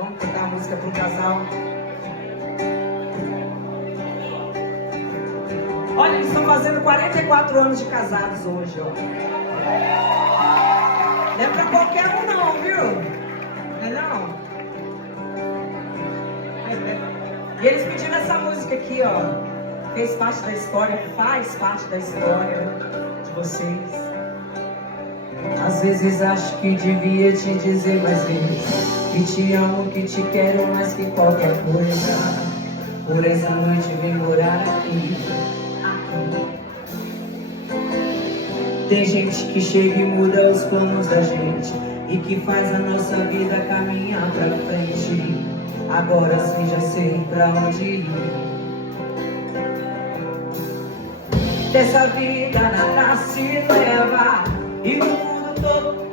Vamos cantar a música pro casal. Olha, eles estão fazendo 44 anos de casados hoje, ó. Não é pra qualquer um não, viu? Não é não? E eles pediram essa música aqui, ó. Fez parte da história, faz parte da história de vocês. Às vezes acho que devia te dizer mais vezes que te amo, que te quero mais que qualquer coisa. Por essa noite vem morar aqui. Tem gente que chega e muda os planos da gente e que faz a nossa vida caminhar pra frente. Agora sim já sei pra onde ir. Dessa vida nada se leva e o mundo todo